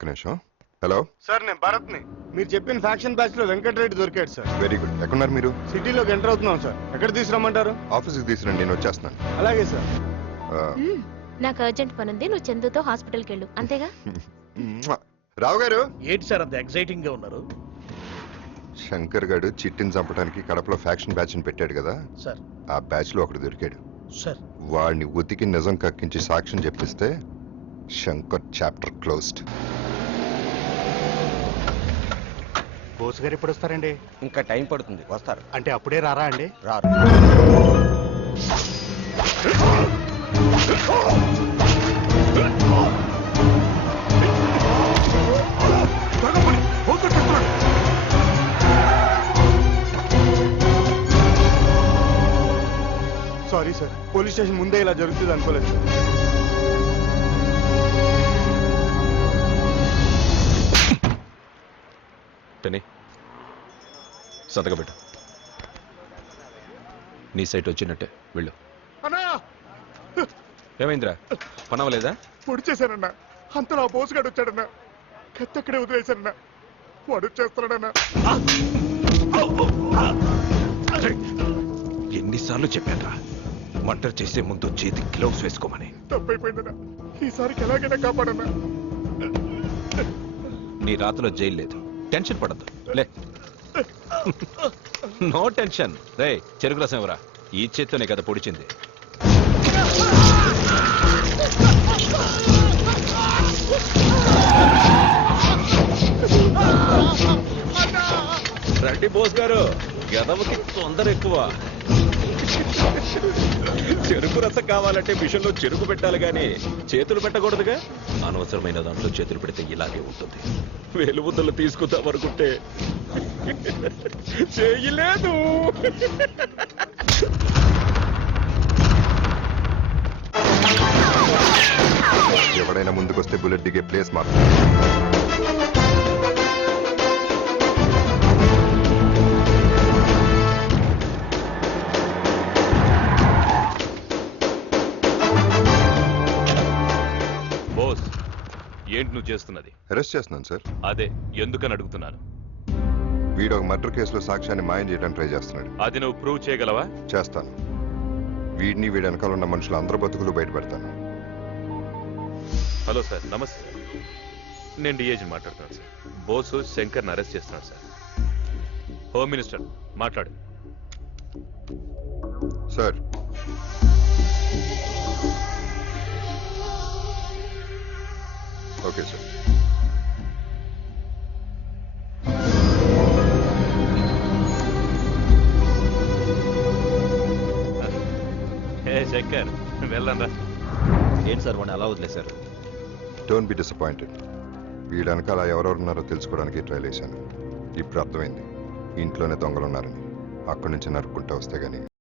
ఒక్క నిమిషం. Hello sir, నేను భరత్ని. మీరు చెప్పిన ఫ్యాక్షన్ బ్యాచ్ లో వెంకటరెడ్డి దొరికాడు సార్. Very good. ఎక్కడున్నారు మీరు? సిటీలోకి ఎంటర్ అవుతున్నాం సార్. ఎక్కడ తీసుకురమ్మంటారు? ఆఫీస్కి తీసుకురండి, నేను వచ్చేస్తున్నాను. అలాగే సార్. నాకు అర్జెంట్ పని ఉంది, నువ్వు చందుతో హాస్పిటల్కి వెళ్ళు, అంతేగా? రావు గారు. ఏంటి సార్ అంత ఎక్సైటింగ్ గా ఉన్నారు? శంకర్ గారు చిట్టిని చంపడానికి కడపలో ఫ్యాక్షన్ బ్యాచ్ ని పెట్టాడు కదా సార్. ఆ బ్యాచ్ లో ఒకడు దొరికాడు సార్. వాడిని ఉతికి నిజం కక్కించి సాక్ష్యం చెప్పిస్తే శంకర్ చాప్టర్ క్లోజ్డ్. బోస్ గారు ఎప్పుడు వస్తారండి? ఇంకా టైం పడుతుంది, వస్తారు. అంటే అప్పుడే రారా అండి? రారు. సారీ సార్, పోలీస్ స్టేషన్ ముందే ఇలా జరుగుతుంది అనుకోలేదు సార్. టెనీ సంతకం పెట్టు. నీ సైట్ వచ్చినట్టే వెళ్ళు. అన్నా, ఏమైందిరా, పనవలేదా? పొడి చేశానన్నా. అంతలో ఆ బోస్ గారు వచ్చాడన్నా. కత్తక్కడే వదిలేశానన్నా. వాడు వచ్చేస్తున్నాడన్నా. ఎన్నిసార్లు చెప్పానురా మర్డర్ చేసే ముందు చేతి గ్లౌస్ వేసుకోమని. తప్పైపోయిందన్నా. ఈసారికి ఎలాగైనా కాపాడన్నా. నీ రాతలో జైలు లేదు, టెన్షన్ పడద్దు. లే, నో టెన్షన్. రే చెరుకు రసం ఎవరా? ఈ చేత్తోనే కదా పొడిచింది. రండి బోస్ గారు, గదవకి తొందర ఎక్కువ. చెరుకు రసం కావాలంటే మిషన్లో చెరుకు పెట్టాలి కానీ చేతులు పెట్టకూడదుగా. అనవసరమైన దాంట్లో చేతులు పెడితే ఇలాగే ఉంటుంది. వేలుముద్దలు తీసుకుందాం అనుకుంటే చేయలేదు. ఎవడైనా ముందుకొస్తే బుల్లెట్ దిగే ప్లేస్ మాత్రం. బోస్, ఏంటి నువ్వు చేస్తున్నది? అరెస్ట్ చేస్తున్నాను సార్. అదే ఎందుకని అడుగుతున్నాను. వీడు ఒక మర్డర్ కేసులో సాక్ష్యాన్ని మాయం చేయడానికి ట్రై చేస్తున్నాడు. అది నువ్వు ప్రూవ్ చేయగలవా? చేస్తాను. వీడిని వీడి వెనకాల ఉన్న మనుషులు అందరి బతుకులు బయటపెడతాను. హలో సార్, నమస్తే. నేను డిఏజీ మాట్లాడుతున్నాను సార్. బోసు శంకర్ని అరెస్ట్ చేస్తున్నాడు సార్. హోమ్ మినిస్టర్ మాట్లాడు. Sir, okay sir. శంకర్ వెళ్ళండి. ఏంటి సార్ వాడిని అలా వదిలేశారు? Don't be disappointed. వీడి వెనకాల ఎవరెవరున్నారో తెలుసుకోవడానికి ట్రై చేశాను. ఇప్పుడు అర్థమైంది ఇంట్లోనే దొంగలున్నారని. అక్కడి నుంచి నరుక్కుంటూ వస్తే గానీ